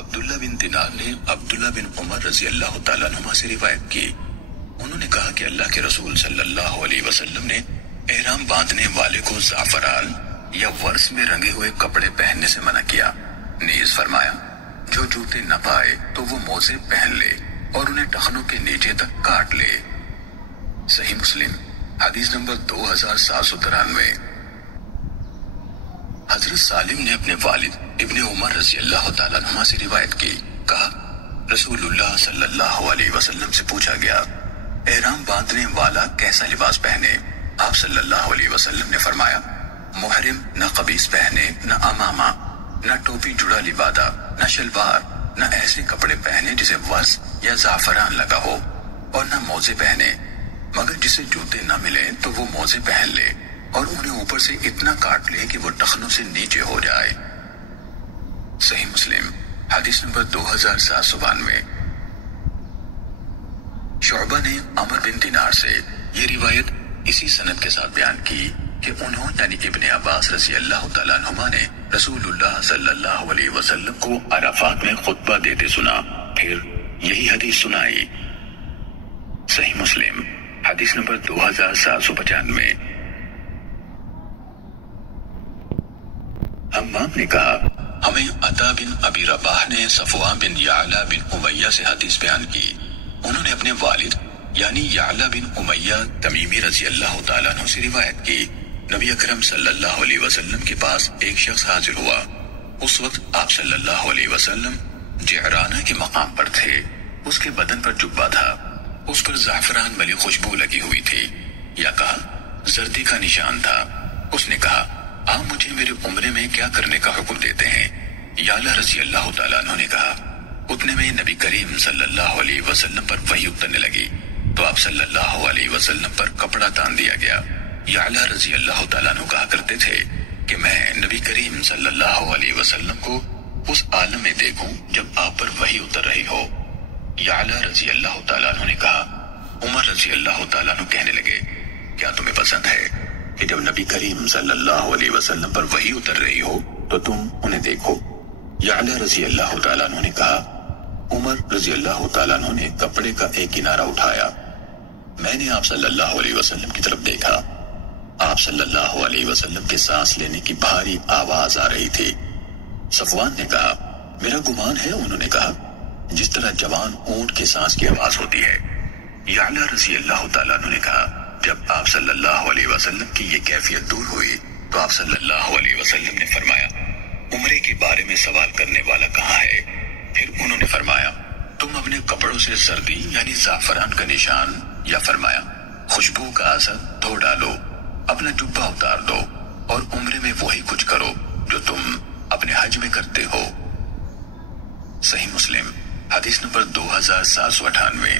عبداللہ بن دینار نے عبداللہ بن عمر رضی اللہ تعالیٰ عنہما سے روایت کی، انہوں نے کہا کہ اللہ کے رسول صلی اللہ علیہ وسلم نے احرام باندھنے والے کو زعفران یا ورس میں رنگے ہوئے کپڑے پہننے سے منع کیا، نیز فرمایا جو جوتے نہ پائے تو وہ موزے پہن لے اور انہیں ٹخنوں کے نیچے تک کاٹ لے۔ صحیح مسلم حدیث نمبر 2793۔ حضرت سالم نے اپنے والد ابن عمر رضی اللہ تعالیٰ عنہ سے روایت کی، کہا رسول اللہ صلی اللہ علیہ وسلم سے پوچھا گیا احرام باندھنے والا کیسا لباس پہنے؟ آپ صلی اللہ علیہ وسلم نے فرمایا محرم نہ قمیص پہنے، نہ امامہ، نہ ٹوپی جڑا لبادہ، نہ شلوار، نہ ایسے کپڑے پہنے جسے ورس یا زعفران لگا ہو، اور نہ موزے پہنے، مگر جسے جوتے نہ ملیں تو وہ موزے پہن لے اور انہیں اوپر سے اتنا کاٹ لے کہ وہ ٹخنوں سے نیچے ہو جائے۔ صحیح مسلم حدیث نمبر 2792۔ شعبہ نے عمر بن دینار سے یہ روایت اسی سند کے ساتھ بیان کی کہ انہوں یعنی ابن عباس رضی اللہ تعالیٰ عنہما نے رسول اللہ صلی اللہ علیہ وسلم کو عرفات میں خطبہ دیتے سنا، پھر یہی حدیث سنائی۔ صحیح مسلم حدیث نمبر 2795۔ حمام نے کہا ہمیں عطا بن ابی رباح نے صفوان بن یعلا بن امیہ سے حدیث بیان کی، انہوں نے اپنے والد یعنی یعلا بن امیہ تمیمی رضی اللہ تعالیٰ عنہ سے روایت کی، نبی اکرم صلی اللہ علیہ وسلم کے پاس ایک شخص حاضر ہوا، اس وقت آپ صلی اللہ علیہ وسلم جعرانہ کے مقام پر تھے، اس کے بدن پر جبہ تھا، اس پر زعفران والی خوشبو لگی ہوئی تھی، یا کہا زردی کا نشان تھا۔ اس نے کہا آپ مجھے میرے عمرے میں کیا کرنے کا حکم دیتے ہیں؟ یعلا رضی اللہ تعالیٰ عنہ نے کہا اتنے میں نبی کریم صلی اللہ علیہ وسلم پر وحی اترنے لگی تو آپ صلی اللہ علیہ وسلم پر کپڑا تان دیا گیا۔ یعلا رضی اللہ تعالیٰ عنہ کہا کرتے تھے کہ میں نبی کریم صلی اللہ علیہ وسلم کو اس عالم میں دیکھوں جب آپ پر وحی اتر رہی ہو۔ یعلا رضی اللہ تعالیٰ عنہ نے کہا عمر رضی اللہ تعالیٰ عنہ کہنے لگے کیا تمہیں پسند ہے کہ جب نبی کریم صلی اللہ علیہ وسلم پر وحی اتر رہی ہو تو تم انہیں دیکھو؟ یعلا رضی اللہ تعالیٰ عنہ نے کہا عمر رضی اللہ تعالیٰ عنہ نے کپڑے کا ایک کنارہ اٹھایا، میں نے آپ صلی اللہ علیہ وسلم کی طرف دیکھا، آپ صلی اللہ علیہ وسلم کے سانس لینے کی بھاری آواز آ رہی تھی۔ صفوان نے کہا میرا گمان ہے، انہوں نے کہا جس طرح جوان اونٹ کے سانس کی آواز ہوتی ہے۔ یعلا رضی اللہ تعالیٰ عنہ نے کہا جب آپ صلی اللہ علیہ وسلم کی یہ کیفیت دور ہوئی تو آپ صلی اللہ علیہ وسلم نے فرمایا عمرے کے بارے میں سوال کرنے والا کہاں ہے؟ پھر انہوں نے فرمایا تم اپنے کپڑوں سے زردی یعنی زعفران کا نشان یا فرمایا خوشبو کا اثر دھو ڈالو، اپنا جبہ اتار دو اور عمرے میں وہی کچھ کرو جو تم اپنے حج میں کرتے ہو۔ صحیح مسلم حدیث نمبر 2798۔